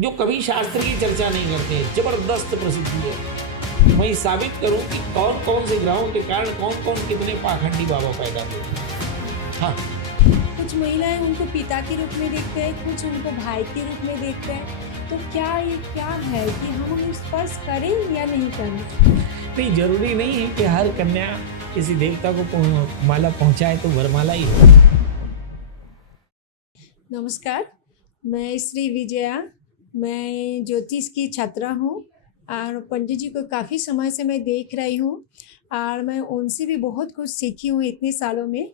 जो कभी शास्त्र की चर्चा नहीं करते, जबरदस्त प्रसिद्धि है। मैं साबित करूं कि कौन कौन से ग्रहों के कारण कौन कौन कितने पाखंडी बाबा पैदा हुए। हाँ, कुछ महिलाएं उनको पिता के रूप में देखते हैं, कुछ उनको भाई के रूप में देखते हैं। तो क्या ये क्या है कि हम उन्हें स्पर्श करें या नहीं करें? नहीं, जरूरी नहीं है कि हर कन्या किसी देवता को माला पहुंचाए तो वरमाला ही हो। नमस्कार, मैं श्री विजया। मैं ज्योतिष की छात्रा हूँ और पंडित जी को काफ़ी समय से मैं देख रही हूँ और मैं उनसे भी बहुत कुछ सीखी हूँ इतने सालों में।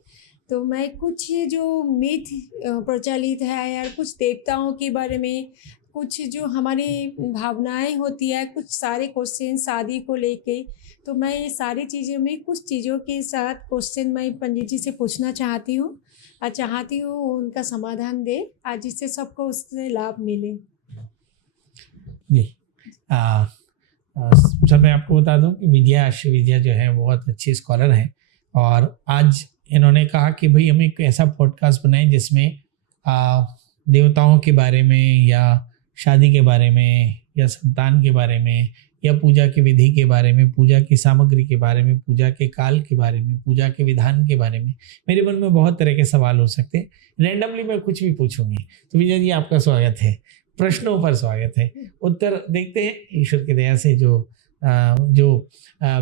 तो मैं कुछ जो मिथ प्रचलित है या कुछ देवताओं के बारे में, कुछ जो हमारी भावनाएं होती है, कुछ सारे क्वेश्चन शादी को लेके, तो मैं ये सारी चीज़ों में कुछ चीज़ों के साथ क्वेश्चन मैं पंडित जी से पूछना चाहती हूँ और चाहती हूँ उनका समाधान दे आज, जिससे सबको उससे लाभ मिले। जी, सर मैं आपको बता दूं कि विजया श्री विजया जो है बहुत अच्छी स्कॉलर हैं और आज इन्होंने कहा कि भाई हम एक ऐसा पॉडकास्ट बनाएं जिसमें देवताओं के बारे में या शादी के बारे में या संतान के बारे में या पूजा की विधि के बारे में, पूजा की सामग्री के बारे में, पूजा के काल के बारे में, पूजा के विधान के बारे में। मेरे मन में बहुत तरह के सवाल हो सकते हैं, रैंडमली मैं कुछ भी पूछूंगी। तो विजय जी आपका स्वागत है, प्रश्नों पर स्वागत है, उत्तर देखते हैं ईश्वर की दया से जो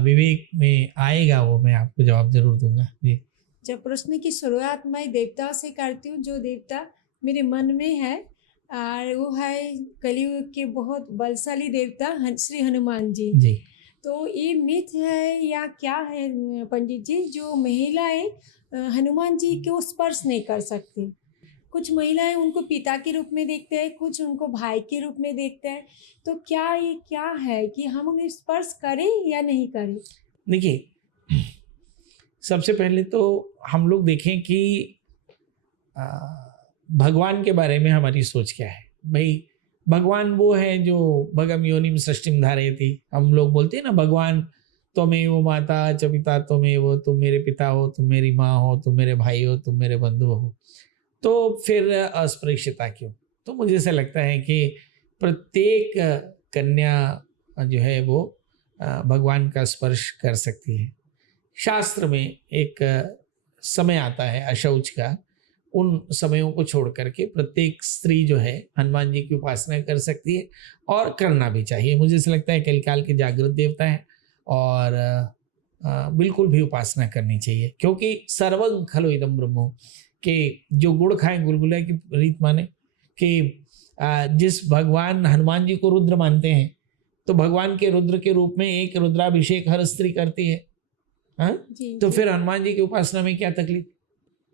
विवेक में आएगा वो मैं आपको जवाब जरूर दूंगा। जी, जब प्रश्न की शुरुआत मैं देवता से करती हूँ, जो देवता मेरे मन में है और वो है कलयुग के बहुत बलशाली देवता श्री हनुमान जी। जी, तो ये मिथ है या क्या है पंडित जी, जो महिलाएं हनुमान जी को स्पर्श नहीं कर सकती? कुछ महिलाएं उनको पिता के रूप में देखते हैं, कुछ उनको भाई के रूप में देखते हैं। तो क्या ये क्या है कि हम उन्हें स्पर्श करें या नहीं करें? देखिए, सबसे पहले तो हम लोग देखें कि भगवान के बारे में हमारी सोच क्या है। भाई भगवान वो है जो भगम योनिम सृष्टिम धारयति। हम लोग बोलते हैं ना, भगवान त्वमेव माता च पिता त्वमेव, तुम मेरे पिता हो, तुम मेरी माँ हो, तुम मेरे भाई हो, तुम मेरे बंधु हो। तो फिर अस्पृश्यता क्यों? तो मुझे ऐसा लगता है कि प्रत्येक कन्या जो है वो भगवान का स्पर्श कर सकती है। शास्त्र में एक समय आता है अशौच का, उन समयों को छोड़ करके प्रत्येक स्त्री जो है हनुमान जी की उपासना कर सकती है और करना भी चाहिए। मुझे ऐसा लगता है कलिकाल के जागृत देवता है और बिल्कुल भी उपासना करनी चाहिए, क्योंकि सर्वं खलु इदं ब्रह्मो, कि जो गुड़ खाए गुलगुले की रीत माने कि जिस भगवान हनुमान जी को रुद्र मानते हैं, तो भगवान के रुद्र के रूप में एक रुद्राभिषेक हर स्त्री करती है। हाँ, तो फिर हनुमान जी की उपासना में क्या तकलीफ?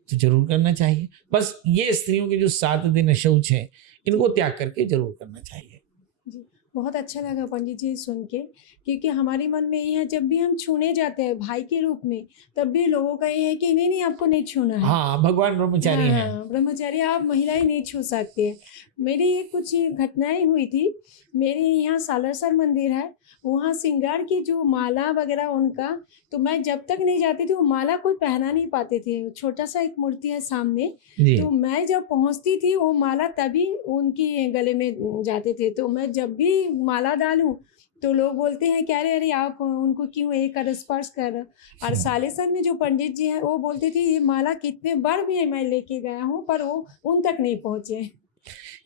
तो जरूर करना चाहिए। बस ये स्त्रियों के जो 7 दिन शौच है, इनको त्याग करके जरूर करना चाहिए। जी, बहुत अच्छा लगा पंडित जी सुन के, क्योंकि हमारे मन में ये है जब भी हम छूने जाते हैं भाई के रूप में, तब भी लोगों का ये है कि नहीं नहीं आपको नहीं छूना है। हाँ, भगवान ब्रह्मचारी है। हाँ, ब्रह्मचारी, आप महिलाएं नहीं छू सकती है। मेरी ये कुछ घटनाएं हुई थी। मेरे यहाँ सालासर मंदिर है, वहाँ श्रृंगार की जो माला वगैरह उनका, तो मैं जब तक नहीं जाती थी वो माला कोई पहना नहीं पाते थे। छोटा सा एक मूर्ति है सामने, जी, तो मैं जब पहुँचती थी वो माला तभी उनकी गले में जाते थे। तो मैं जब भी माला डालूं तो लोग बोलते हैं कि अरे अरे आप उनको क्यों ये कर स्पर्श कर। और सालेसर में जो पंडित जी हैं वो बोलते थे ये माला कितने बार भी मैं लेके गया हूँ पर वो उन तक नहीं पहुँचे।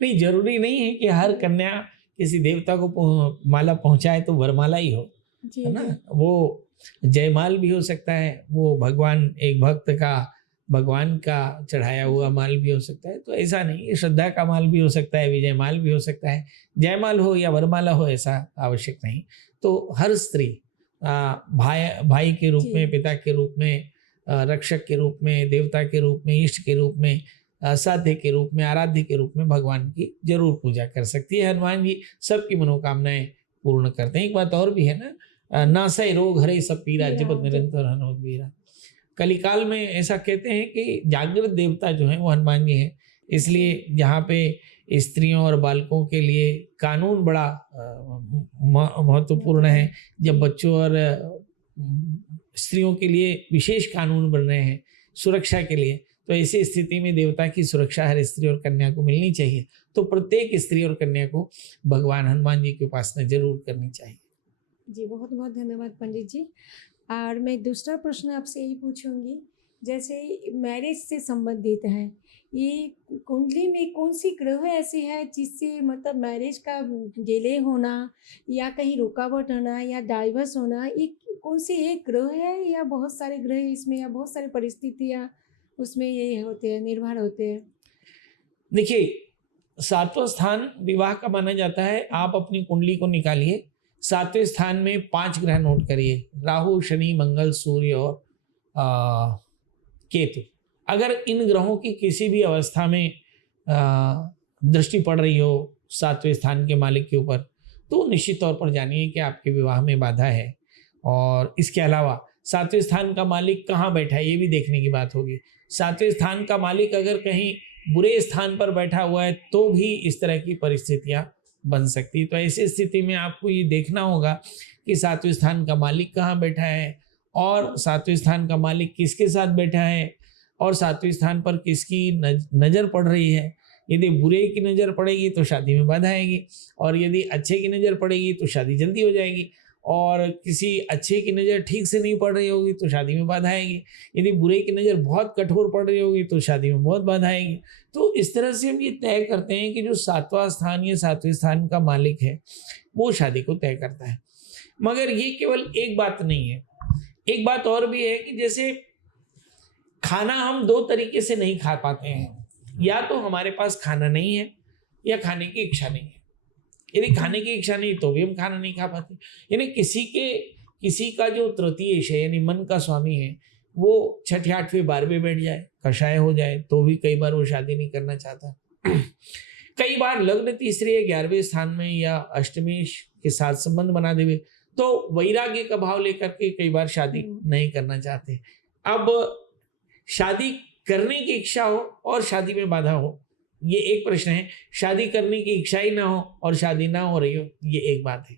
नहीं, जरूरी नहीं है कि हर कन्या किसी देवता को माला पहुंचाए तो वरमाला ही हो, जी है ना। जी वो जयमाल भी हो सकता है, वो भगवान एक भक्त का भगवान का चढ़ाया हुआ माल भी हो सकता है। तो ऐसा नहीं, ये श्रद्धा का माल भी हो सकता है, विजय माल भी हो सकता है। जयमाल हो या वरमाला हो ऐसा आवश्यक नहीं। तो हर स्त्री भाई के रूप में, पिता के रूप में, रक्षक के रूप में, देवता के रूप में, इष्ट के रूप में, साध्य के रूप में, आराध्य के रूप में भगवान की जरूर पूजा कर सकती है। हनुमान जी सबकी मनोकामनाएं पूर्ण करते हैं। एक बात और भी है ना, नासै रोग हरे सब पीरा, जपत निरंतर हनुमत बीरा। कलिकाल में ऐसा कहते हैं कि जागृत देवता जो है वो हनुमान जी हैं। इसलिए जहाँ पे स्त्रियों और बालकों के लिए कानून बड़ा महत्वपूर्ण है, जब बच्चों और स्त्रियों के लिए विशेष कानून बन रहे हैं सुरक्षा के लिए, तो ऐसी स्थिति में देवता की सुरक्षा हर स्त्री और कन्या को मिलनी चाहिए। तो प्रत्येक स्त्री और कन्या को भगवान हनुमान जी की उपासना जरूर करनी चाहिए। जी, बहुत बहुत धन्यवाद पंडित जी। और मैं दूसरा प्रश्न आपसे यही पूछूंगी, जैसे मैरिज से संबंधित है, ये कुंडली में कौन सी ग्रह ऐसी है जिससे मतलब मैरिज का डिले होना या कहीं रुकावट होना या डाइवर्स होना, ये कौन सी एक ग्रह है या बहुत सारे ग्रह इसमें या बहुत सारी परिस्थितियाँ उसमें ये होते हैं, निर्भर होते हैं? देखिए, 7वां स्थान विवाह का माना जाता है। आप अपनी कुंडली को निकालिए, 7वें स्थान में 5 ग्रह नोट करिए, राहु, शनि, मंगल, सूर्य और केतु। अगर इन ग्रहों की किसी भी अवस्था में दृष्टि पड़ रही हो 7वें स्थान के मालिक के ऊपर, तो निश्चित तौर पर जानिए कि आपके विवाह में बाधा है। और इसके अलावा 7वें स्थान का मालिक कहाँ बैठा है, ये भी देखने की बात होगी। 7वें स्थान का मालिक अगर कहीं बुरे स्थान पर बैठा हुआ है तो भी इस तरह की परिस्थितियां बन सकती है। तो ऐसी स्थिति में आपको ये देखना होगा कि 7वें स्थान का मालिक कहाँ बैठा है और 7वें स्थान का मालिक किसके साथ बैठा है और 7वें स्थान पर किसकी नज़र पड़ रही है। यदि बुरे की नज़र पड़ेगी तो शादी में बाधा आएगी, और यदि अच्छे की नज़र पड़ेगी तो शादी जल्दी हो जाएगी, और किसी अच्छे की नज़र ठीक से नहीं पड़ रही होगी तो शादी में बाधा आएगी। यदि बुरे की नज़र बहुत कठोर पड़ रही होगी तो शादी में बहुत बाधा आएगी। तो इस तरह से हम ये तय करते हैं कि जो 7वां स्थान या 7वें स्थान का मालिक है वो शादी को तय करता है। मगर ये केवल एक बात नहीं है, एक बात और भी है कि जैसे खाना हम 2 तरीके से नहीं खा पाते हैं, या तो हमारे पास खाना नहीं है या खाने की इच्छा नहीं है। यदि खाने की इच्छा नहीं तो भी हम खाना नहीं खा पाते। यानी किसी का जो तृतीय है यानी मन का स्वामी है, वो 6ठे 8वें 12वें बैठ जाए, कषाय हो जाए, तो भी कई बार वो शादी नहीं करना चाहता। कई बार लग्न तीसरे या 11वें स्थान में या अष्टमी के साथ संबंध बना देवे, तो वैराग्य का भाव लेकर के कई बार शादी नहीं करना चाहते। अब शादी करने की इच्छा हो और शादी में बाधा हो, ये एक प्रश्न है। शादी करने की इच्छा ही ना हो और शादी ना हो रही हो, ये एक बात है।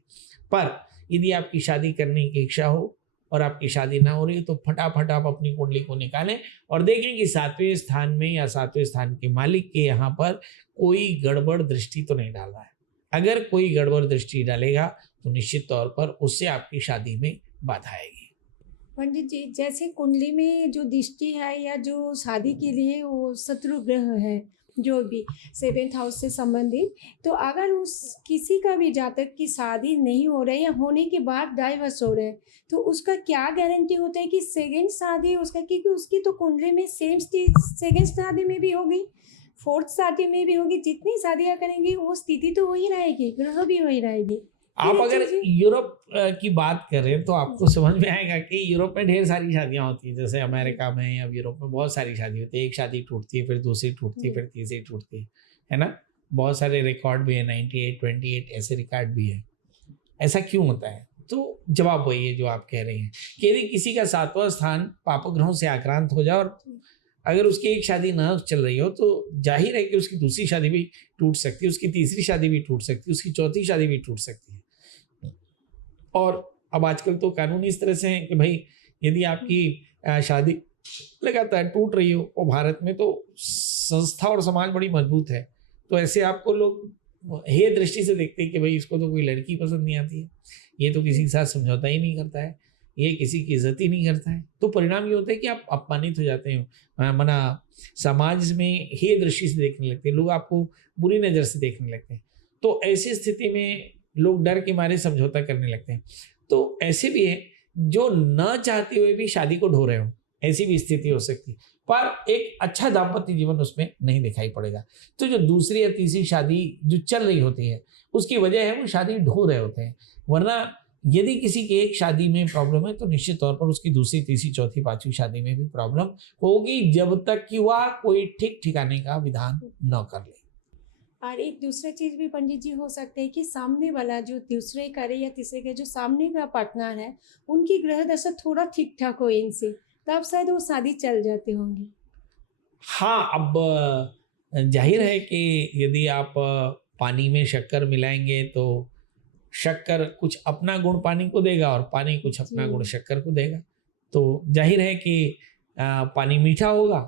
पर यदि आपकी शादी करने की इच्छा हो और आपकी शादी ना हो रही हो तो फटाफट आप अपनी कुंडली को निकालें और देखें कि 7वें स्थान में या 7वें स्थान के मालिक के यहाँ पर कोई गड़बड़ दृष्टि तो नहीं डाल रहा है। अगर कोई गड़बड़ दृष्टि डालेगा तो निश्चित तौर पर उससे आपकी शादी में बाधा आएगी। पंडित जी, जैसे कुंडली में जो दृष्टि है या जो शादी के लिए वो शत्रु ग्रह है, जो भी 7th हाउस से संबंधित, तो अगर उस किसी का भी जातक की शादी नहीं हो रही है या होने के बाद डाइवर्स हो रहे हैं, तो उसका क्या गारंटी होता है कि सेकंड शादी उसका, क्योंकि उसकी तो कुंडली में सेकंड शादी में भी होगी, 4th शादी में भी होगी, जितनी शादियाँ करेंगी वो स्थिति तो वही रहेगी, ग्रह भी वही रहेगी। आप अगर यूरोप की बात कर रहे हैं तो आपको समझ में आएगा कि यूरोप में ढेर सारी शादियां होती हैं। जैसे अमेरिका में या यूरोप में बहुत सारी शादी होती है। एक शादी टूटती है, फिर दूसरी टूटती है, फिर तीसरी टूटती है ना। बहुत सारे रिकॉर्ड भी है, 98, 28 ऐसे रिकॉर्ड भी है। ऐसा क्यों होता है? तो जवाब वही है जो आप कह रहे हैं कि यदि किसी का 7वां स्थान पाप ग्रहों से आक्रांत हो जाए और अगर उसकी एक शादी न चल रही हो तो जाहिर है कि उसकी दूसरी शादी भी टूट सकती है, उसकी तीसरी शादी भी टूट सकती है, उसकी चौथी शादी भी टूट सकती है। और अब आजकल तो कानून इस तरह से है कि भाई यदि आपकी शादी लगातार टूट रही हो, और भारत में तो संस्था और समाज बड़ी मजबूत है, तो ऐसे आपको लोग हे दृष्टि से देखते हैं कि भाई इसको तो कोई लड़की पसंद नहीं आती है, ये तो किसी के साथ समझौता ही नहीं करता है, ये किसी की इज्जत ही नहीं करता है। तो परिणाम ये होता है कि आप अपमानित हो जाते हैं, मना समाज में हे दृष्टि से देखने लगते हैं, लोग आपको बुरी नज़र से देखने लगते हैं। तो ऐसी स्थिति में लोग डर के मारे समझौता करने लगते हैं। तो ऐसे भी है जो न चाहते हुए भी शादी को ढो रहे हो, ऐसी भी स्थिति हो सकती है, पर एक अच्छा दाम्पत्य जीवन उसमें नहीं दिखाई पड़ेगा। तो जो दूसरी या तीसरी शादी जो चल रही होती है उसकी वजह है वो शादी ढो रहे होते हैं। वरना यदि किसी की एक शादी में प्रॉब्लम है तो निश्चित तौर पर उसकी दूसरी, तीसरी, चौथी, पांचवी शादी में भी प्रॉब्लम होगी, जब तक कि वह कोई ठीक ठिकाने का विधान न कर ले। और एक दूसरा चीज़ भी पंडित जी हो सकते हैं कि सामने वाला जो दूसरे करे या तीसरे के जो सामने का पार्टनर है उनकी ग्रह दशा थोड़ा ठीक ठाक हो इनसे, तब शायद वो शादी चल जाते होंगे। हाँ, अब जाहिर है कि यदि आप पानी में शक्कर मिलाएंगे तो शक्कर कुछ अपना गुण पानी को देगा और पानी कुछ अपना गुण शक्कर को देगा। तो जाहिर है कि पानी मीठा होगा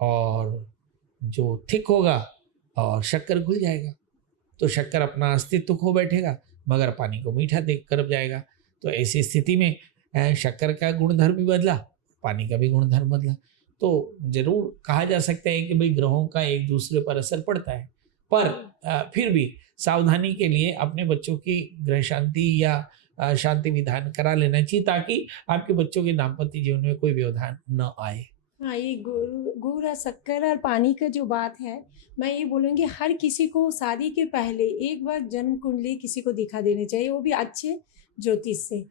और जो थिक होगा और शक्कर घुल जाएगा, तो शक्कर अपना अस्तित्व खो बैठेगा मगर पानी को मीठा देख कर जाएगा। तो ऐसी स्थिति में शक्कर का गुणधर्म भी बदला, पानी का भी गुणधर्म बदला। तो जरूर कहा जा सकता है कि भाई ग्रहों का एक दूसरे पर असर पड़ता है, पर फिर भी सावधानी के लिए अपने बच्चों की ग्रह शांति या शांति विधान करा लेना चाहिए ताकि आपके बच्चों के दाम्पत्य जीवन में कोई व्यवधान न आए। हाँ, ये गुड़ और शक्कर और पानी का जो बात है, मैं ये बोलूँगी हर किसी को शादी के पहले एक बार जन्म कुंडली किसी को दिखा देनी चाहिए, वो भी अच्छे ज्योतिष से।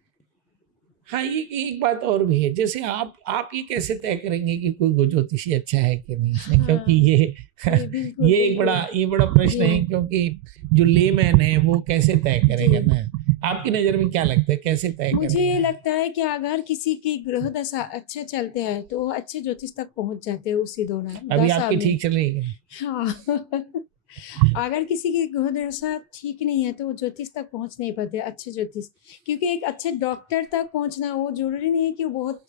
हाँ, ये एक बात और भी है, जैसे आप ये कैसे तय करेंगे कि कोई ज्योतिषी अच्छा है कि नहीं है? क्योंकि हाँ, ये जी, बिल्कुल, ये एक बड़ा प्रश्न है, जी। क्योंकि जो लेमैन है वो कैसे तय करेगा ना? आपकी नज़र में क्या लगता है कैसे तय मुझे करेगा? लगता है कि अगर किसी की ग्रह दशा अच्छे चलते हैं तो वो अच्छे ज्योतिष तक पहुंच जाते हैं उसी दौरान अभी दशा आपकी में। ठीक चल रही है? हाँ। अगर किसी की ग्रह दशा ठीक नहीं है तो वो ज्योतिष तक पहुंच नहीं पाते, अच्छे ज्योतिष। क्योंकि एक अच्छे डॉक्टर तक पहुंचना वो जरूरी नहीं है कि वो बहुत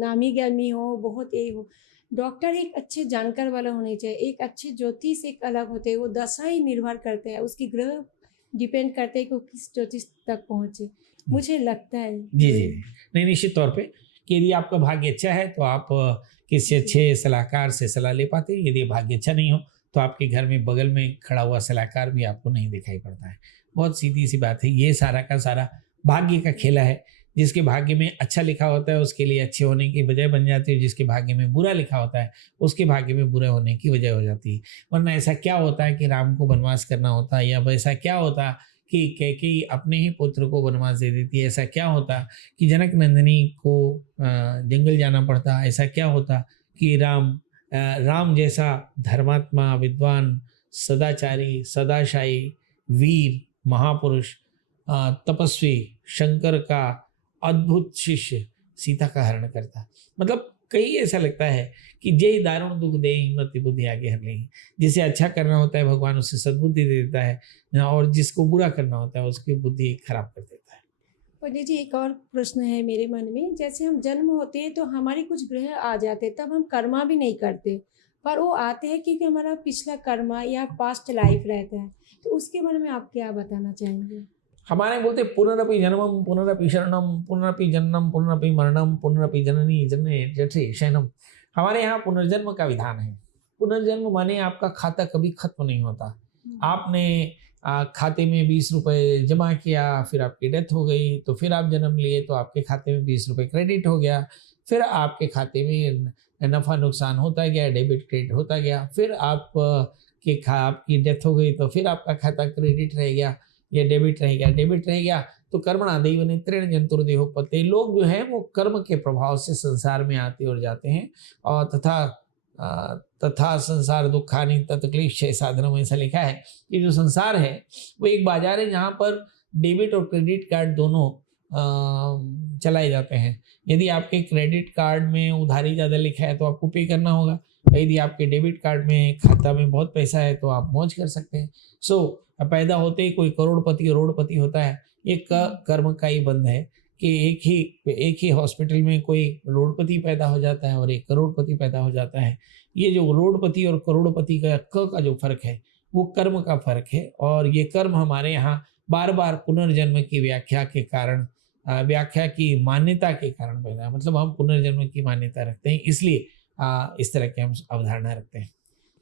नामी ज्ञानी हो, बहुत ये हो। डॉक्टर एक अच्छे जानकार वाला होने चाहिए। एक अच्छे ज्योतिष एक अलग होते हैं, वो दशा ही निर्भर करते हैं, उसकी ग्रह डिपेंड करते हैं कि वो किस ज्योतिष तक पहुंचे। मुझे लगता है जी, जी, जी। नहीं, निश्चित तौर पे कि यदि आपका भाग्य अच्छा है तो आप किसी अच्छे सलाहकार से सलाह ले पाते हैं। यदि भाग्य अच्छा नहीं हो तो आपके घर में बगल में खड़ा हुआ सलाहकार भी आपको नहीं दिखाई पड़ता है। बहुत सीधी-सी बात है। ये सारा का सारा भाग्य का खेला है। जिसके भाग्य में अच्छा लिखा होता है उसके लिए अच्छे होने की वजह बन जाती है, जिसके भाग्य में बुरा लिखा होता है उसके भाग्य में बुरे होने की वजह हो जाती है। वरना ऐसा क्या होता है कि राम को वनवास करना होता है, या वैसा क्या होता कि कैकेयी अपने ही पुत्र को वनवास दे देती है। ऐसा क्या होता कि जनक नंदिनी को जंगल जाना पड़ता। ऐसा क्या होता कि राम जैसा धर्मात्मा, विद्वान, सदाचारी, सदाशायी, वीर, महापुरुष, तपस्वी, शंकर का अद्भुत शिष्य सीता का हरण करता। मतलब कहीं ऐसा लगता है कि जय दारुण दुख दे हिम्मत बुद्धि आगे हर नहीं। जिसे अच्छा करना होता है भगवान उसे सद्बुद्धि दे देता है, और जिसको बुरा करना होता है उसकी बुद्धि खराब कर देता है। पंडित जी, एक और प्रश्न है मेरे मन में। जैसे हम जन्म होते हैं तो हमारे कुछ ग्रह आ जाते हैं, तब हम कर्मा भी नहीं करते, पर वो आते हैं क्योंकि हमारा पिछला कर्मा या पास्ट लाइफ रहता है। तो उसके बारे में आप क्या बताना चाहेंगे? हमारे बोलते पुनरपि जन्मम पुनरपि शरणम पुनरपि जन्मम पुनरपि मरणम पुनरपि जननी जन्मे जठरे शयनम। हमारे यहाँ पुनर्जन्म का विधान है। पुनर्जन्म माने आपका खाता कभी खत्म नहीं होता। आपने खाते में 20 रुपए जमा किया, फिर आपकी डेथ हो गई तो फिर आप जन्म लिए तो आपके खाते में 20 रुपए क्रेडिट हो गया। फिर आपके खाते में नफ़ा नुकसान होता गया, डेबिट क्रेडिट होता गया। फिर आपकी डेथ हो गई तो फिर आपका खाता क्रेडिट रह गया, ये डेबिट रह गया। तो कर्मणा दैवने त्रेण जंतुर्देहो पते। लोग जो है वो कर्म के प्रभाव से संसार में आते और जाते हैं, और तथा संसार दुखानि तत्क्लेश साधनम, ऐसा लिखा है कि जो संसार है वो एक बाजार है जहाँ पर डेबिट और क्रेडिट कार्ड दोनों चलाए जाते हैं। यदि आपके क्रेडिट कार्ड में उधारी ज़्यादा लिखा है तो आपको पे करना होगा, यदि आपके डेबिट कार्ड में खाता में बहुत पैसा है तो आप मौज कर सकते हैं। पैदा होते ही कोई करोड़पति होता है। ये कर्म का ही बंध है कि एक ही हॉस्पिटल में कोई रोडपति पैदा हो जाता है और एक करोड़पति पैदा हो जाता है। ये जो रोडपति और करोड़पति का जो फर्क है वो कर्म का फर्क है, और ये कर्म हमारे यहाँ बार बार पुनर्जन्म की व्याख्या की मान्यता के कारण पैदा है। मतलब हम पुनर्जन्म की मान्यता रखते हैं, इसलिए इस तरह की हम अवधारणा रखते हैं।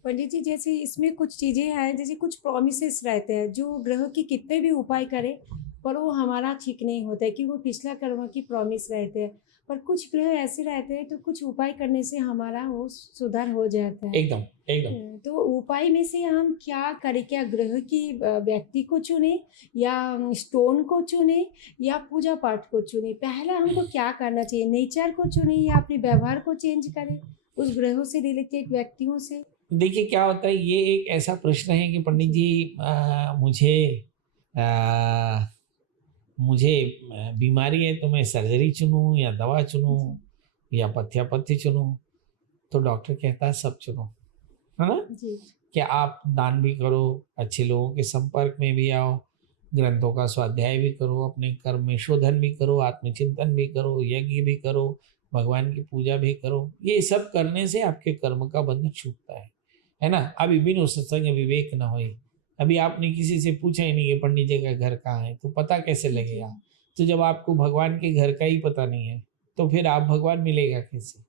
पंडित जी, जैसे इसमें कुछ चीज़ें हैं, जैसे कुछ प्रॉमिसेस रहते हैं जो ग्रह की कितने भी उपाय करें पर वो हमारा ठीक नहीं होता है, क्योंकि वो पिछला कर्म की प्रॉमिस रहते हैं। पर कुछ ग्रह ऐसे रहते हैं तो कुछ उपाय करने से हमारा वो सुधार हो जाता है। एकदम एकदम। तो उपाय में से हम क्या करें? क्या ग्रह की व्यक्ति को चुने, या स्टोन को चुने, या पूजा पाठ को चुने? पहला हमको क्या करना चाहिए? नेचर को चुने या अपने व्यवहार को चेंज करें उस ग्रहों से रिलेटेड व्यक्तियों से? देखिए क्या होता है, ये एक ऐसा प्रश्न है कि पंडित जी मुझे बीमारी है तो मैं सर्जरी चुनूं या दवा चुनूं या पथ्य चुनूं? तो डॉक्टर कहता है सब चुनो, है ना? जी। कि आप दान भी करो, अच्छे लोगों के संपर्क में भी आओ, ग्रंथों का स्वाध्याय भी करो, अपने कर्म में शोधन भी करो, आत्मचिंतन भी करो, यज्ञ भी करो, भगवान की पूजा भी करो। ये सब करने से आपके कर्म का बंधन छूटता है। है ना। अभी बिनु सत्संग विवेक न होई, अभी आपने किसी से पूछा ही नहीं कि पंडित जी का घर कहाँ है, तो पता कैसे लगेगा। तो जब आपको भगवान के घर का ही पता नहीं है तो फिर आप भगवान मिलेगा कैसे,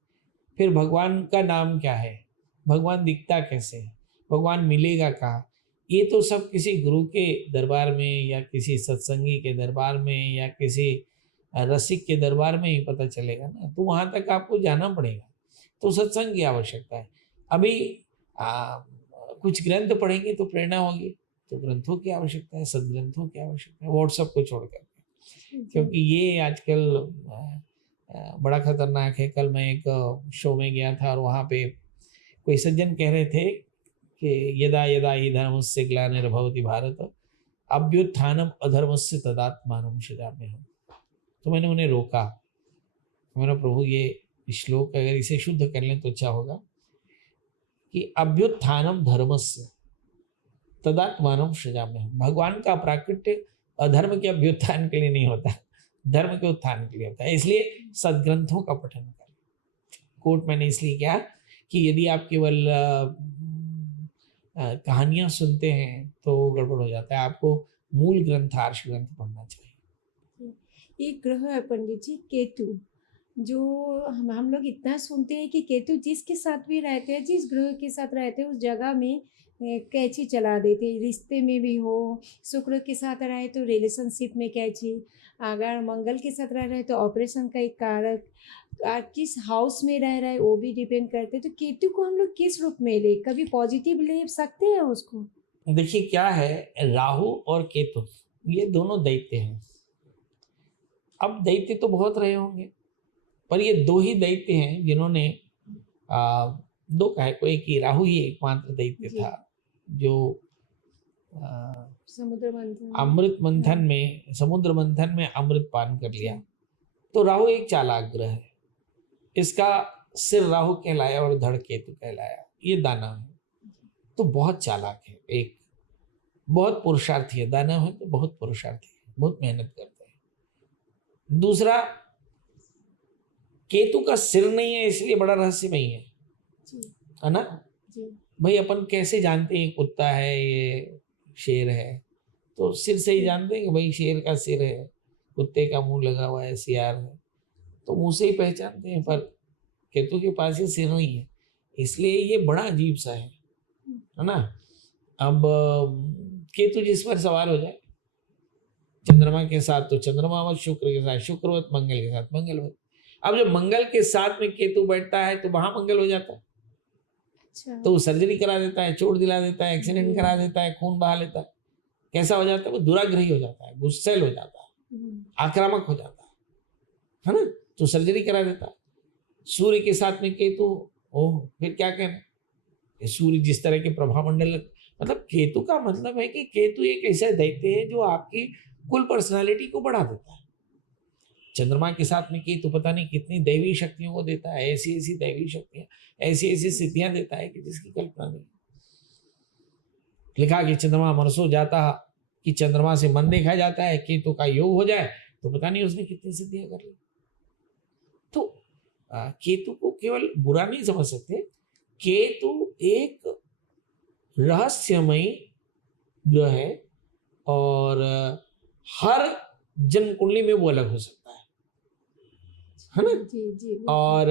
फिर भगवान का नाम क्या है, भगवान दिखता कैसे है, भगवान मिलेगा कहाँ। ये तो सब किसी गुरु के दरबार में या किसी सत्संगी के दरबार में या किसी रसिक के दरबार में ही पता चलेगा ना, तो वहाँ तक आपको जाना पड़ेगा। तो सत्संग की आवश्यकता है। अभी आ, कुछ ग्रंथ पढ़ेंगे तो प्रेरणा होगी, तो ग्रंथों की आवश्यकता है, सदग्रंथों की आवश्यकता है, व्हाट्सएप को छोड़कर, क्योंकि ये आजकल बड़ा खतरनाक है। कल मैं एक शो में गया था और वहाँ पे कोई सज्जन कह रहे थे कि यदा यदा हि धर्मस्य ग्लानिर्भवति भारत अभ्युत्थानम अधर्मस्य तदात्मानं सृजाम्यहम्। तो मैंने उन्हें रोका, मैंने प्रभु ये श्लोक अगर इसे शुद्ध कर लें तो अच्छा होगा कि अभ्युत्थानम धर्मस्य तदात्मानं सृजाम्यहम्। भगवान का प्राकट्य अधर्म के अभ्युत्थान के लिए नहीं होता, धर्म के उत्थान के लिए होता है। इसलिए सदग्रंथों का पठन करें। कोट मैंने इसलिए किया कि यदि आप केवल कहानियां सुनते हैं तो गड़बड़ हो जाता है, आपको मूल ग्रंथ आर्ष ग्रंथ पढ़ना चाहिए। एक ग्रह है पंडित जी, केतु, जो हम लोग इतना सुनते हैं कि केतु जिसके साथ भी रहते हैं, जिस ग्रह के साथ रहते हैं, उस जगह में कैंची चला देते हैं। रिश्ते में भी हो, शुक्र के साथ रहे तो रिलेशनशिप में कैंची, अगर मंगल के साथ रह रहे तो ऑपरेशन का एक कारक, किस हाउस में रह रहे वो भी डिपेंड करते हैं। तो केतु को हम लोग किस रूप में ले, कभी पॉजिटिव ले सकते हैं उसको? देखिए क्या है, राहु और केतु ये दोनों दैत्य हैं। अब दैत्य तो बहुत रहे होंगे, पर ये दो ही दैत्य हैं जिन्होंने दो कहे को, एक ही राहु ही एकमात्र दैत्य था जो समुद्र मंथन अमृत मंथन में, समुद्र मंथन में अमृत पान कर लिया। तो राहु एक चालाक ग्रह है, इसका सिर राहु कहलाया और धड़ केतु कहलाया। ये दानव है तो बहुत चालाक है, एक बहुत पुरुषार्थी है। दानव है तो बहुत पुरुषार्थी है, बहुत मेहनत करते हैं। दूसरा, केतु का सिर नहीं है इसलिए बड़ा रहस्यमयी है ना। भाई अपन कैसे जानते हैं कुत्ता है ये शेर है, तो सिर से ही जानते हैं कि भाई शेर का सिर है, कुत्ते का मुंह लगा हुआ है, सियार है, तो मुंह से ही पहचानते हैं। पर केतु के पास ये सिर नहीं है, इसलिए ये बड़ा अजीब सा है ना। अब केतु जिस पर सवार हो जाए, चंद्रमा के साथ तो चंद्रमावत, शुक्र के साथ शुक्रवत, मंगल के साथ मंगलवत। अब जब मंगल के साथ में केतु बैठता है तो महामंगल हो जाता है। अच्छा। तो सर्जरी करा देता है, चोट दिला देता है, एक्सीडेंट करा देता है, खून बहा लेता है। कैसा हो जाता है, वो दुराग्रही हो जाता है, गुस्सैल हो जाता है, आक्रामक हो जाता है ना, तो सर्जरी करा देता है। सूर्य के साथ में केतु, ओह फिर क्या कहना। सूर्य जिस तरह के प्रभाव मंडल, मतलब केतु का मतलब है कि केतु एक ऐसा दैत्य है जो आपकी कुल पर्सनालिटी को बढ़ा देता है। चंद्रमा के साथ में केतु पता नहीं कितनी दैवी शक्तियों को देता है, ऐसी ऐसी दैवी शक्तियां, ऐसी ऐसी स्थितियां देता है कि जिसकी कल्पना नहीं। लिखा कि चंद्रमा मनसो जाता, कि चंद्रमा से मन देखा जाता है, केतु का योग हो जाए तो पता नहीं उसने कितनी सिद्धियां कर ली। तो केतु को केवल बुरा नहीं समझ सकते, केतु एक रहस्यमयी ग्रह है और हर जन्म कुंडली में वो अलग हो सकता है ना। जी। और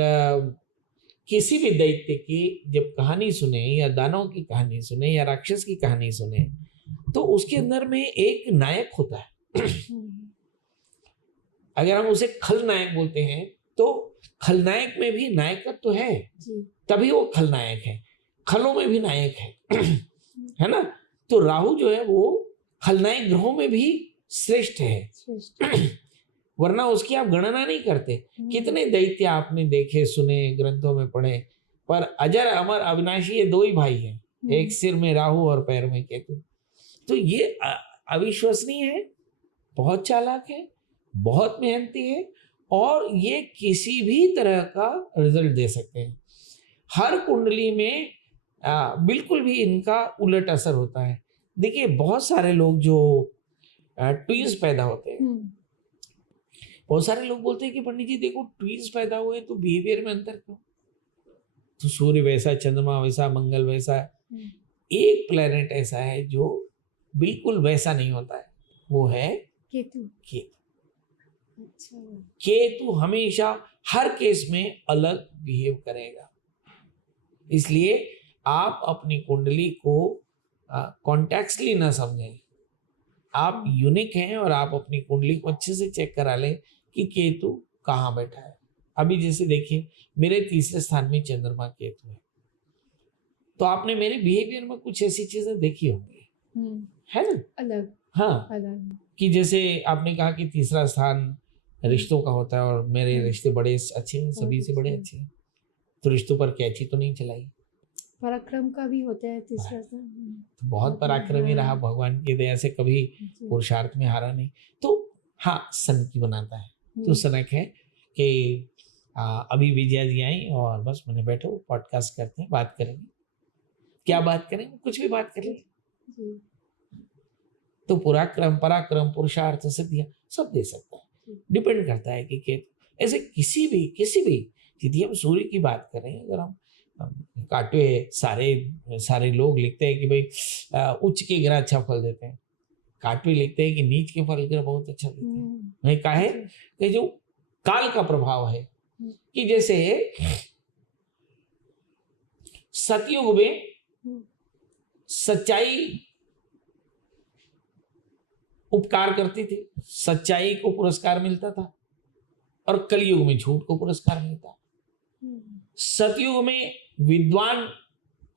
किसी भी दैत्य की जब कहानी सुने या दानव की कहानी सुने या राक्षस की कहानी सुने तो उसके अंदर में एक नायक होता है। अगर हम उसे खलनायक बोलते हैं तो खलनायक में भी नायकत्व तो है, तभी वो खलनायक है। खलों में भी नायक है ना। तो राहु जो है वो खलनायक ग्रहों में भी श्रेष्ठ है, वरना उसकी आप गणना नहीं करते। कितने दैत्य आपने देखे, सुने, ग्रंथों में पढ़े, पर अजर अमर अविनाशी ये दो ही भाई हैं, एक सिर में राहु और पैर में केतु। तो ये अविश्वसनीय है, बहुत चालाक है, बहुत मेहनती है और ये किसी भी तरह का रिजल्ट दे सकते हैं। हर कुंडली में बिल्कुल भी इनका उलट असर होता है। देखिए बहुत सारे लोग जो ट्विंस पैदा होते हैं, बहुत सारे लोग बोलते हैं कि पंडित जी देखो ट्विंस पैदा हुए तो बिहेवियर में अंतर क्यों। तो सूर्य वैसा, चंद्रमा वैसा, मंगल वैसा, हम्म, एक प्लेनेट ऐसा है जो बिल्कुल वैसा नहीं होता है, वो है केतु। केतु। अच्छा। केतु हमेशा हर केस में अलग बिहेव करेगा। इसलिए आप अपनी कुंडली को कॉन्टेक्स्टली ना समझें। आप यूनिक हैं और आप अपनी कुंडली को अच्छे से चेक करा लें कि केतु कहाँ बैठा है। अभी जैसे देखिए, मेरे तीसरे स्थान में चंद्रमा केतु है, तो आपने मेरे बिहेवियर में कुछ ऐसी चीजें देखी होंगी, है ना? अलग हाँ, अलग। कि जैसे आपने कहा कि तीसरा स्थान रिश्तों का होता है और मेरे रिश्ते बड़े अच्छे हैं, सभी से बड़े अच्छे हैं, तो रिश्तों पर कैची तो नहीं चलाई। पराक्रम का भी होता है तीसरा स्थान। तो बहुत पराक्रमी रहा, भगवान की दया से कभी जी। पुरुषार्थ में हारा नहीं। तो हाँ, सन की बनाता है, तो सनक है कि अभी विजया जी आई और बस मैंने बैठो पॉडकास्ट करते हैं, बात करेंगे। क्या बात करेंगे? कुछ भी बात करेंगे। जी। तो पराक्रम पराक्रम पुरुषार्थ सिद्धियां सब दे सकता है, डिपेंड करता है कि केतु ऐसे किसी भी यदि हम सूर्य की बात करें, अगर हम काटे सारे लोग लिखते हैं कि भाई उच्च के ग्रह अच्छा फल देते हैं, काटवे लिखते हैं कि नीच के फल ग्रह बहुत अच्छा देते हैं। नहीं कहा है कि जो काल का प्रभाव है, कि जैसे सतयुग में सच्चाई उपकार करती थी, सच्चाई को पुरस्कार मिलता था, और कलयुग में झूठ को पुरस्कार मिलता। सतयुग में विद्वान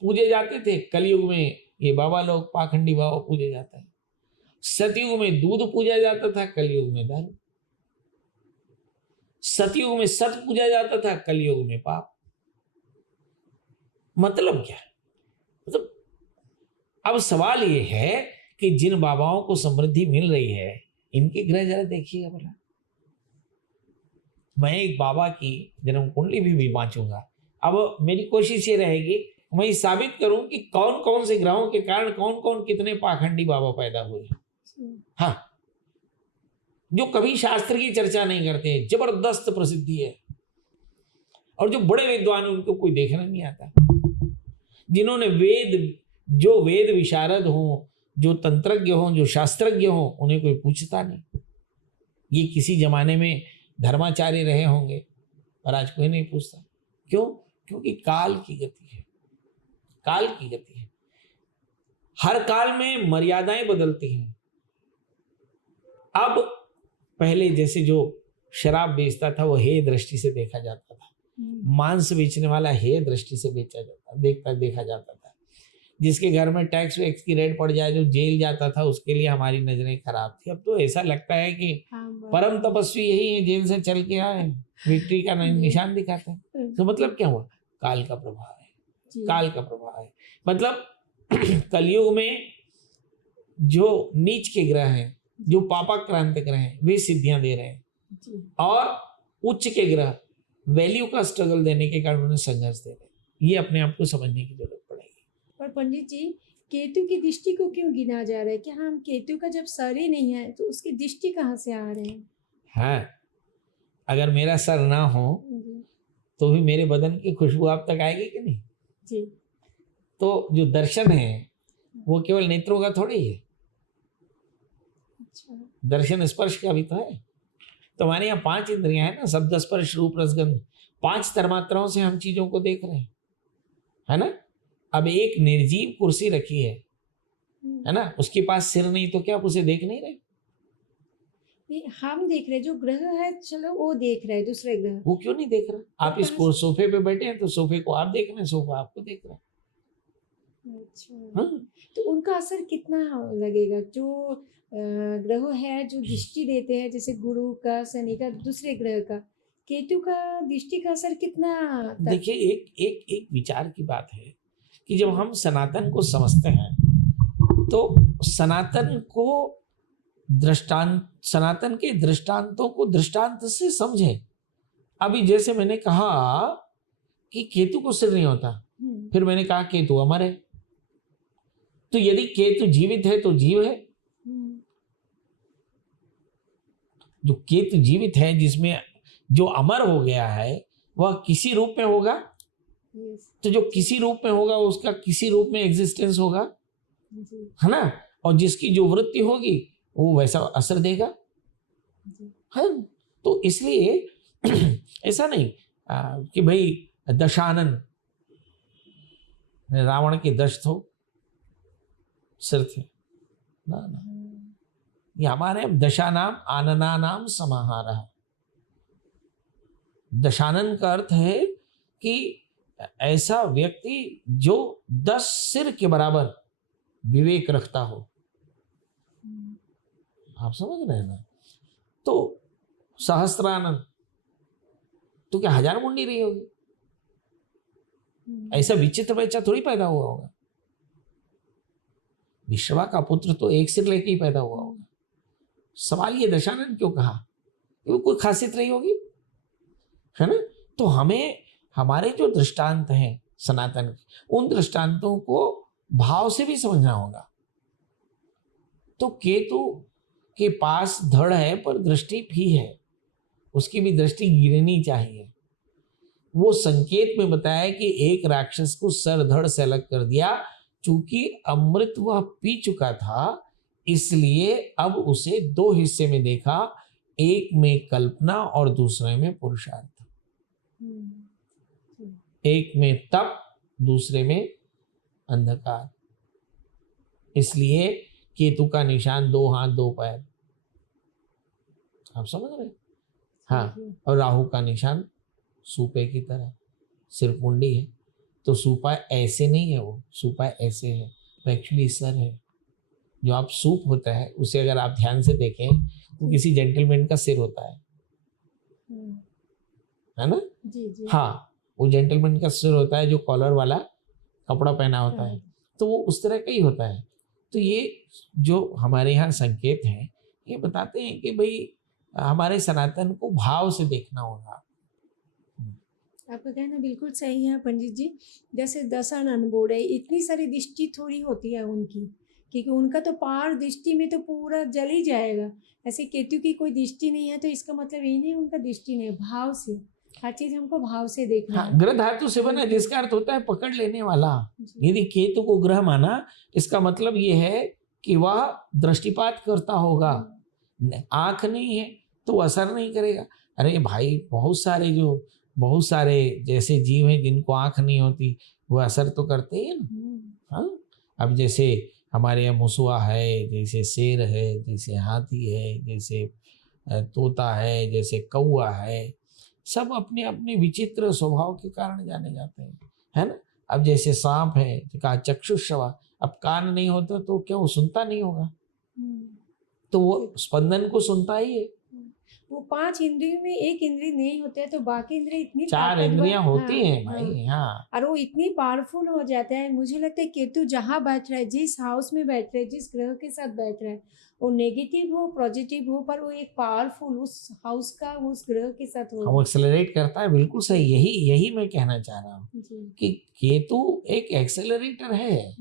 पूजे जाते थे, कलयुग में ये बाबा लोग पाखंडी बाबा पूजे जाता है। सतयुग में दूध पूजा जाता था, कलयुग में दारू। सतयुग में सत पूजा जाता था, कलयुग में पाप। मतलब क्या? मतलब अब सवाल ये है कि जिन बाबाओं को समृद्धि मिल रही है, इनके ग्रह जरा देखिएगा भला। मैं एक बाबा की जन्म कुंडली भी बांचूंगा। अब मेरी कोशिश ये रहेगी, मैं ये साबित करूं कि कौन कौन से ग्रहों के कारण कौन कौन कितने पाखंडी बाबा पैदा हुए। हाँ, जो कभी शास्त्र की चर्चा नहीं करते, जबरदस्त प्रसिद्धि है, और जो बड़े विद्वान उनको कोई देखना नहीं आता। जिन्होंने जो वेद विशारद हो, जो तंत्रज्ञ हो, जो शास्त्रज्ञ हो, उन्हें कोई पूछता नहीं। ये किसी जमाने में धर्माचार्य रहे होंगे, पर आज कोई नहीं पूछता। क्यों? क्योंकि काल की गति है, काल की गति है। हर काल में मर्यादाएं बदलती हैं। अब पहले जैसे जो शराब बेचता था वो हेय दृष्टि से देखा जाता था, मांस बेचने वाला हेय दृष्टि से देखा जाता था। जिसके घर में टैक्स वैक्स की रेट पड़ जाए, जो जेल जाता था, उसके लिए हमारी नजरें खराब थी। अब तो ऐसा लगता है कि परम तपस्वी यही है, जेल से चल के आए, विक्ट्री का निशान दिखाते हैं। तो मतलब क्या हुआ? काल का प्रभाव है, काल का प्रभाव है। मतलब कलयुग में जो नीच के ग्रह हैं, जो पापाक्रांत ग्रह हैं, वे सिद्धियां दे रहे हैं, और उच्च के ग्रह वैल्यू का स्ट्रगल देने के कारण उन्हें संघर्ष दे रहे हैं। ये अपने आप को समझने की जरूरत पड़ेगी। पर पंडित जी, केतु की दृष्टि को क्यों गिना जा रहा है? कि हम केतु का जब सर ही नहीं है तो उसकी दृष्टि कहाँ से आ रहे हैं? हाँ, अगर मेरा सर ना हो तो भी मेरे बदन की खुशबू आप तक आएगी कि नहीं? जी। तो जो दर्शन है वो केवल नेत्रों का थोड़ी है। अच्छा। दर्शन स्पर्श का भी तो है। तो हमारे यहाँ 5 इंद्रियां हैं ना, शब्द स्पर्श रूप रसगंध, 5 तन्मात्राओं से हम चीजों को देख रहे हैं, है ना? अब एक निर्जीव कुर्सी रखी है ना, उसके पास सिर नहीं, तो क्या आप उसे देख नहीं रहे? नहीं, हम देख रहे, जो ग्रह है चलो वो देख रहे, दूसरे ग्रह वो क्यों नहीं देख रहा? आप इस सोफे पे बैठे हैं तो सोफे को आप देख रहे हैं, सोफा आपको देख रहा है। अच्छा। हाँ? तो उनका असर कितना लगेगा? जो ग्रह है जो दृष्टि देते हैं, जैसे गुरु का, शनि का, दूसरे ग्रह का, केतु का दृष्टि का असर कितना? देखिए, एक विचार की बात है कि जब हम सनातन को समझते हैं तो सनातन के दृष्टांतों को दृष्टांत से समझें। अभी जैसे मैंने कहा कि केतु को सिर नहीं होता, फिर मैंने कहा केतु अमर है, तो यदि केतु जीवित है तो जीव है। जो केतु जीवित है, जिसमें जो अमर हो गया है, वह किसी रूप में होगा? यस। तो जो किसी रूप में होगा उसका किसी रूप में एग्जिस्टेंस होगा, जी है ना। और जिसकी जो वृत्ति होगी वो वैसा असर देगा, जी। है। तो इसलिए ऐसा नहीं कि भाई दशानन, रावण के दश तो सिर थे, ना ना, ये हमारे दशानाम आननानाम समाहारः। दशानन का अर्थ है कि ऐसा व्यक्ति जो 10 सिर के बराबर विवेक रखता हो। आप समझ रहे हैं ना। तो सहस्त्रानन, तो क्या 1000 मुंडी रही होगी? ऐसा विचित्र बच्चा थोड़ी पैदा हुआ होगा। विश्वा का पुत्र तो एक सिर लेके ही पैदा हुआ होगा। सवाल ये दशानन क्यों कहा? वो कोई खासियत रही होगी, है ना। तो हमें हमारे जो दृष्टांत हैं सनातन के, उन दृष्टांतों को भाव से भी समझना होगा। तो केतु के पास धड़ है पर दृष्टि भी है, उसकी भी दृष्टि गिरनी चाहिए। वो संकेत में बताया कि एक राक्षस को सर धड़ से अलग कर दिया, चूंकि अमृत वह पी चुका था इसलिए अब उसे 2 हिस्से में देखा, एक में कल्पना और दूसरे में पुरुषार्थ, एक में तप दूसरे में अंधकार। इसलिए केतु का निशान 2 हाथ 2 पैर, आप समझ रहे। हाँ, और राहु का निशान सूपे की तरह, सिर्फ मुंडी है। तो सूपा ऐसे नहीं है, वो सूपा ऐसे है, वो एक्चुअली सर है। जो आप सूप होता है उसे अगर आप ध्यान से देखें वो किसी जेंटलमैन का सिर होता है ना। जी जी। हाँ, वो जेंटलमैन का सिर होता है जो कॉलर वाला कपड़ा पहना होता है, तो वो उस तरह का ही होता है। तो ये जो हमारे यहाँ संकेत हैं ये बताते हैं कि भाई हमारे सनातन को भाव से देखना होगा। आपका कहना बिल्कुल सही है पंडित जी। जैसे दशानन बोल रहे, इतनी सारी दृष्टि थोड़ी होती है उनकी, क्योंकि उनका तो पार दृष्टि में तो पूरा जल ही जाएगा। ऐसे केतु की कोई दृष्टि नहीं है, तो इसका मतलब ये नहीं उनका दृष्टि नहीं है, भाव से हर चीज हमको भाव से देखना हाँ, है। ग्रह धातु से बना, जिसका अर्थ होता है पकड़ लेने वाला। जी। यदि केतु को ग्रह माना, इसका मतलब ये है कि वह दृष्टिपात करता होगा। आंख नहीं है तो असर नहीं करेगा। अरे भाई, बहुत सारे जैसे जीव हैं जिनको आंख नहीं होती, वो असर तो करते ही है ना। हाँ, अब जैसे हमारे यहाँ मुसवा है, जैसे शेर है, जैसे हाथी है, जैसे तोता है, जैसे कौआ है, सब अपने अपने विचित्र स्वभाव के कारण जाने जाते हैं, है ना। अब जैसे सांप है, कहा चक्षुषवा, अब कान नहीं होता तो क्या वो सुनता नहीं होगा? तो वो स्पंदन को सुनता ही है। वो 5 इंद्रियों में एक इंद्रिय नहीं होता है, तो बाकी इंद्रिय इतनी 4 ताकतवर, इंद्रियां होती हाँ, हैं भाई। हाँ, और वो इतनी पावरफुल हो जाता है। मुझे लगता है केतु जहाँ बैठ रहा है, जिस हाउस में बैठ रहा है, जिस ग्रह के साथ बैठ रहा है, वो नेगेटिव हो पॉजिटिव हो, पर वो एक पावरफुल उस हाउस का उस ग्रह के साथ वो होगा। एक्सेलरेट करता है, बिल्कुल सही। यही मैं कहना चाह रहा हूँ जी। कि केतु एक एक्सेलरेटर है।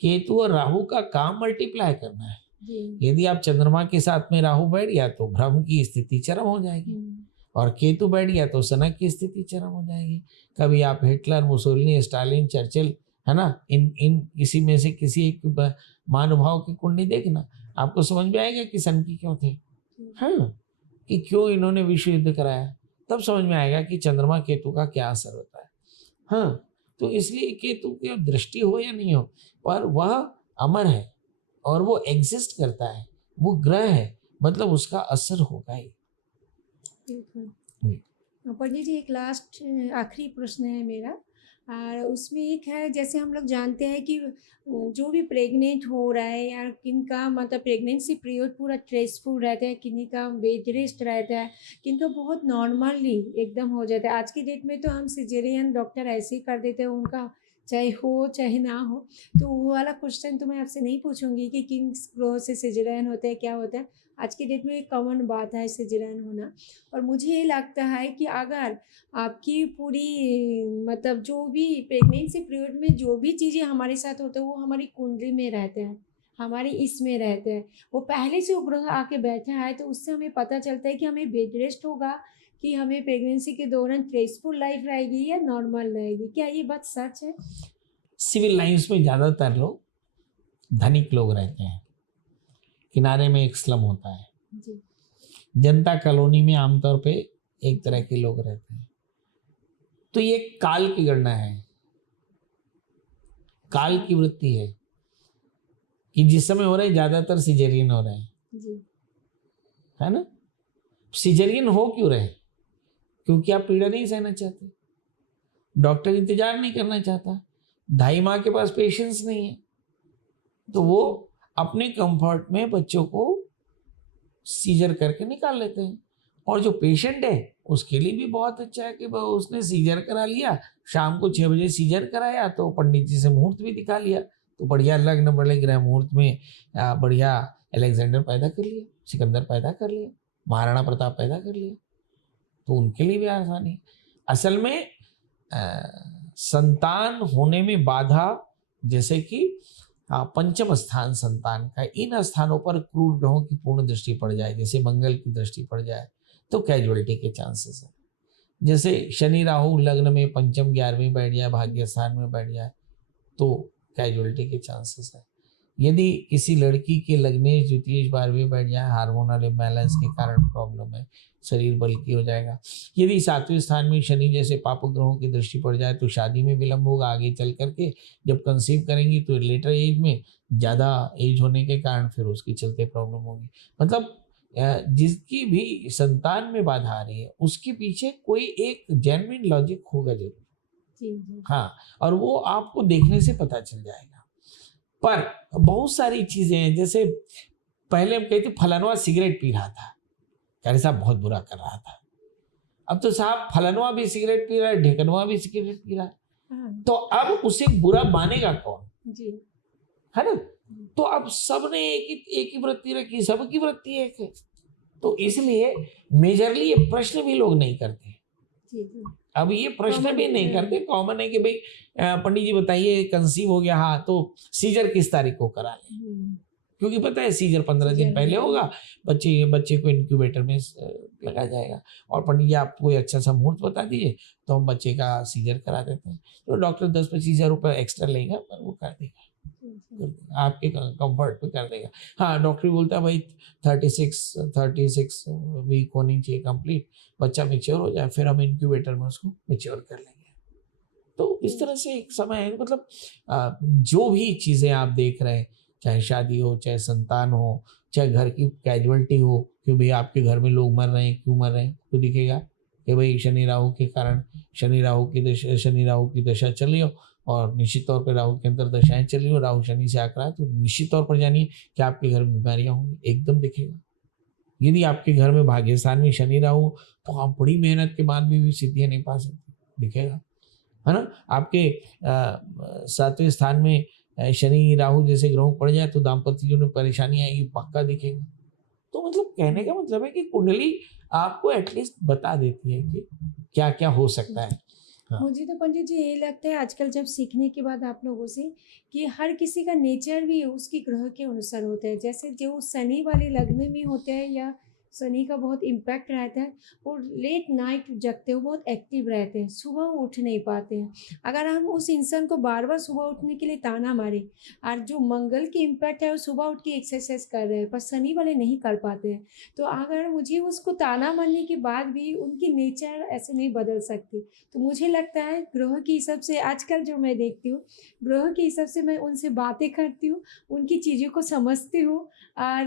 केतु और राहु का काम मल्टीप्लाई करना है। जी। यदि आप चंद्रमा के साथ में राहु बैठ गया तो भ्रम की स्थिति चरम हो जाएगी, और केतु बैठ गया तो सनक की स्थिति चरम हो जाएगी। कभी आप हिटलर, मुसोलिनी, स्टालिन, चर्चिल, है ना, इन किसी में से किसी एक महानुभाव की कुंडली देखना, आपको समझ में आएगा कि सन की क्यों थे। हाँ, कि क्यों इन्होंने विश्व युद्ध कराया, तब समझ में आएगा कि चंद्रमा केतु का क्या असर होता है। हाँ, तो इसलिए केतु की दृष्टि हो या नहीं हो, पर वह अमर है और वो एग्जिस्ट करता है, वो ग्रह है, मतलब उसका असर होगा ही। पंडित जी, एक लास्ट आखिरी प्रश्न है मेरा, और उसमें एक है, जैसे हम लोग जानते हैं कि जो भी प्रेग्नेंट हो रहा है या किनका मतलब प्रेगनेंसी पीरियड पूरा स्ट्रेसफुल रहता है, किन्हीं का बेड रेस्ट रहता है, किनका बहुत नॉर्मली एकदम हो जाता है। आज की डेट में तो हम सिजेरियन डॉक्टर ऐसे ही कर देते हैं, उनका चाहे हो चाहे ना हो। तो वो वाला क्वेश्चन तो मैं आपसे नहीं पूछूंगी कि किन ग्रह से सिजेरियन होता है, क्या होता है। आज की डेट में एक कॉमन बात है सिजेरियन होना। और मुझे ये लगता है कि अगर आपकी पूरी मतलब जो भी प्रेगनेंसी पीरियड में जो भी चीज़ें हमारे साथ होता है, वो हमारी कुंडली में रहते हैं, हमारी इसमें रहते हैं। वो पहले से वो ग्रह आके बैठा है, तो उससे हमें पता चलता है कि हमें बेड रेस्ट होगा कि हमें प्रेगनेंसी के दौरान स्ट्रेसफुल लाइफ रहेगी या नॉर्मल रहेगी, क्या ये बात सच है? सिविल लाइन्स में ज़्यादातर लोग धनिक लोग रहते हैं, किनारे में एक स्लम होता है, जी जनता कॉलोनी में आमतौर पे एक तरह के लोग रहते हैं। तो ये काल की गणना है, काल की वृत्ति है कि जिस समय हो रहे हैं ज्यादातर सिजेरियन हो रहे हैं, जी है ना। सिजेरियन हो क्यों रहे? क्योंकि आप पीड़ा नहीं सहना चाहते, डॉक्टर इंतजार नहीं करना चाहता, दाई माँ के पास पेशेंस नहीं है, तो वो अपने कंफर्ट में बच्चों को सीजर करके निकाल लेते हैं। और जो पेशेंट है उसके लिए भी बहुत अच्छा है कि उसने सीजर करा लिया, शाम को 6 बजे सीजर कराया तो पंडित जी से मुहूर्त भी दिखा लिया, तो बढ़िया लग्न बड़े ग्रह मुहूर्त में बढ़िया अलेक्जेंडर पैदा कर लिया, सिकंदर पैदा कर लिया, महाराणा प्रताप पैदा कर लिया, तो उनके लिए भी आसानी। असल में संतान होने में बाधा, जैसे कि पंचम स्थान संतान का, इन स्थानों पर क्रूर ग्रहों की पूर्ण दृष्टि पड़ जाए, जैसे मंगल की दृष्टि पड़ जाए तो कैजुअलिटी के चांसेस है। जैसे शनि राहु लग्न में पंचम 11वें बैठ जाए, भाग्य स्थान में बैठ जाए तो कैजुअलिटी के चांसेस है। यदि किसी लड़की के लग्नेश द्वितीय 12वें बैठ जाए, हार्मोनल इम्बैलेंस के कारण प्रॉब्लम है, शरीर बल्कि हो जाएगा। यदि 7वें स्थान में शनि जैसे पाप ग्रहों की दृष्टि पड़ जाए तो शादी में विलंब होगा, आगे चल करके जब कंसीव करेंगी तो लेटर एज में, ज़्यादा एज होने के कारण फिर उसकी चलते प्रॉब्लम होगी। मतलब जिसकी भी संतान में बाधा आ रही है उसके पीछे कोई एक जेन्युइन लॉजिक होगा जरूर, जी हाँ, और वो आपको देखने से पता चल जाएगा। पर बहुत सारी चीजें हैं, जैसे पहले हम कहते फलानवा सिगरेट पी रहा था, कह रहे साहब बहुत बुरा कर रहा था, अब तो साहब फलानवा भी सिगरेट पी रहा है, ढेकनवा भी सिगरेट पी रहा है, हाँ तो अब उसे बुरा मानेगा कौन, जी है ना। तो अब सबने एक ही वृत्ति रखी, सबकी वृत्ति एक है, तो इसलिए मेजरली ये प्रश्न भी लोग नहीं करते। जी जी अब ये प्रश्न Common भी नहीं है। करते, कॉमन है कि भाई पंडित जी बताइए कंसीव हो गया, हाँ तो सीजर किस तारीख को करा लें, क्योंकि पता है सीजर 15 दिन सीजर पहले में। होगा, बच्चे को इंक्यूबेटर में लगाया जाएगा, और पंडित जी आप कोई अच्छा सा मुहूर्त बता दीजिए तो हम बच्चे का सीजर करा देते हैं, तो डॉक्टर 10-25 हज़ार रुपये एक्स्ट्रा लेगा पर वो कर देगा, आपके कंफर्ट पे कर देगा। हाँ, डॉक्टर बोलता है भाई 36 वीक होनी चाहिए कंप्लीट, बच्चा मेच्योर हो जाए फिर हम इंक्यूबेटर में उसको मेच्योर कर लेंगे। तो इस तरह से एक समय है, मतलब जो भी चीज़ें आप देख रहे हैं, चाहे शादी हो, चाहे संतान हो, चाहे घर की कैजुअलिटी हो कि भाई आपके घर में लोग मर रहे हैं, क्यों मर रहे हैं, तो दिखेगा कि भाई शनि राहु के कारण, शनि राहु की दशा चल रही हो और निश्चित तौर पर राहु के अंदर दशाएं चल रही हो, राहु शनि से आकर है, तो निश्चित तौर पर जानिए कि आपके घर में बीमारियां होंगी, एकदम दिखेगा। यदि आपके घर में भाग्यस्थान में शनि राहु तो आप बड़ी मेहनत के बाद भी सिद्धियां नहीं पा सकते, दिखेगा, है ना। आपके 7वें स्थान में शनि राहु जैसे ग्रहों पड़ जाए तो दाम्पत्य जीवन में परेशानी आएगी, पक्का दिखेगा। तो मतलब कहने का मतलब है कि कुंडली आपको एटलीस्ट बता देती है कि क्या क्या हो सकता है। हाँ। मुझे तो पंडित जी ये लगता है आजकल जब सीखने के बाद आप लोगों से कि हर किसी का नेचर भी उसकी ग्रह के अनुसार होता है, जैसे जो शनि वाले लग्न में होते हैं या शनि का बहुत इम्पैक्ट रहता है, वो लेट नाइट जगते हैं, वो बहुत एक्टिव रहते हैं, सुबह उठ नहीं पाते हैं। अगर हम उस इंसान को बार बार सुबह उठने के लिए ताना मारें, और जो मंगल की इम्पैक्ट है वो सुबह उठ के एक्सरसाइज कर रहे हैं पर शनि वाले नहीं कर पाते हैं, तो अगर मुझे उसको ताना मारने के बाद भी उनकी नेचर ऐसे नहीं बदल सकती, तो मुझे लगता है ग्रह के हिसाब से आजकल जो मैं देखती हूँ, ग्रह के हिसाब से मैं उनसे बातें करती हूँ, उनकी चीज़ों को समझती हूँ और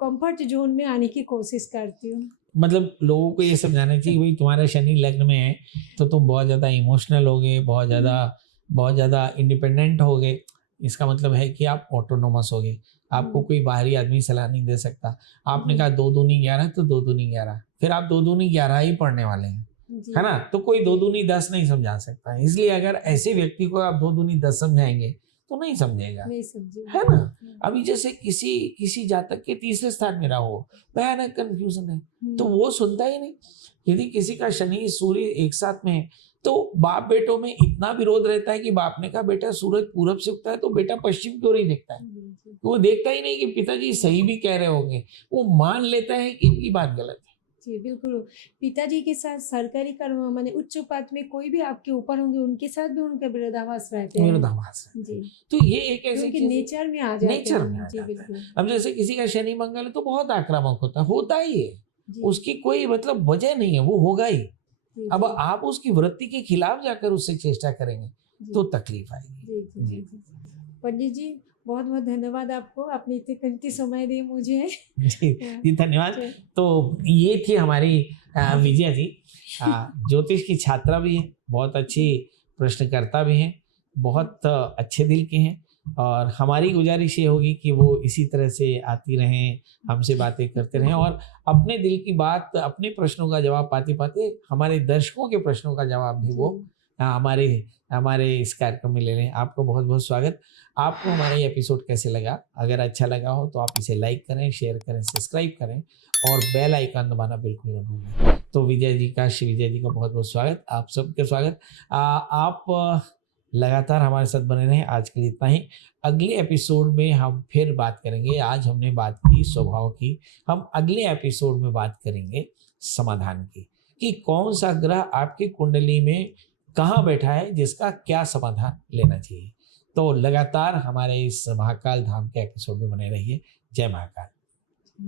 कंफर्ट जोन में आने की कोशिश करती हूँ। मतलब लोगों को ये समझाना चाहिए भाई तुम्हारा शनि लग्न में है तो तुम बहुत ज़्यादा इमोशनल हो गए, बहुत ज़्यादा इंडिपेंडेंट हो गए, इसका मतलब है कि आप ऑटोनोमस हो गए, आपको कोई बाहरी आदमी सलाह नहीं दे सकता। आपने कहा 2 दूनी 11 तो 2 दूनी 11, फिर आप 2 दूनी 11 ही पढ़ने वाले हैं, है ना, तो कोई 2 दूनी 10 नहीं समझा सकता। इसलिए अगर ऐसे व्यक्ति को आप 2 दूनी 10 समझाएंगे तो नहीं समझेगा, नहीं समझे, है ना। अभी जैसे किसी जातक के 3रे स्थान में रहा हो, भयानक कंफ्यूजन है, तो वो सुनता ही नहीं। यदि किसी का शनि सूर्य एक साथ में है तो बाप बेटों में इतना विरोध रहता है कि बाप ने कहा बेटा सूरज पूरब से उगता है तो बेटा पश्चिम क्यों नहीं देखता है, वो देखता ही नहीं कि पिताजी सही भी कह रहे होंगे, वो मान लेता है कि इनकी बात गलत है। जी, बिल्कुल। पिताजी के साथ सरकारी कर्म माने उच्च पद में कोई भी आपके ऊपर होंगे, उनके साथ भी उनके विरोधाभास रहते हैं। विरोधाभास है। जी, तो ये एक ये ऐसी उनके चीज है, नेचर में आ जाते नेचर में हैं। आ जी, जाता है। बिल्कुल। अब जैसे किसी का शनि मंगल है तो बहुत आक्रामक होता ही है, जी, उसकी कोई मतलब वजह नहीं है, वो होगा ही। जी, अब जी, आप उसकी वृत्ति के खिलाफ जाकर उससे चेष्टा करेंगे जी, तो तकलीफ आएगी। जी, जी, जी, जी जी। पंडित जी, बहुत-बहुत धन्यवाद आपको। आपने इतने कीमती समय दिए मुझे। जी जी, धन्यवाद। च तो ये थी हमारी विजया जी, ज्योतिष की छात्रा भी है, बहुत अच्छी जी, प्रश्नकर्ता भी हैं, बहुत अच्छे दिल के हैं, और हमारी गुजारिश ये होगी कि वो इसी तरह से आती रहें, हमसे बातें करते रहें, और अपने दिल की बात, अपने प्रश्नों का जवाब पाते-पाते हमारे दर्शकों के प्रश्नों का जवाब भी जी, वो हमारे हमारे इस कार्यक्रम में ले लें। आपको बहुत-बहुत स्वागत। आपको हमारा ये एपिसोड कैसे लगा? अगर अच्छा लगा हो तो आप इसे लाइक करें, शेयर करें, सब्सक्राइब करें और बेल आइकन दबाना बिल्कुल ना भूलें। तो श्री विजय जी का बहुत-बहुत स्वागत, आप सबका स्वागत। आप लगातार हमारे साथ बने रहें। आज के लिए इतना ही। अगले एपिसोड में हम फिर बात करेंगे। आज हमने बात की स्वभाव की, हम अगले एपिसोड में बात करेंगे समाधान की, कि कौन सा ग्रह आपकी कुंडली में कहाँ बैठा है, जिसका क्या समाधान लेना चाहिए। तो लगातार हमारे इस महाकाल धाम के एपिसोड में बने रहिए। जय महाकाल।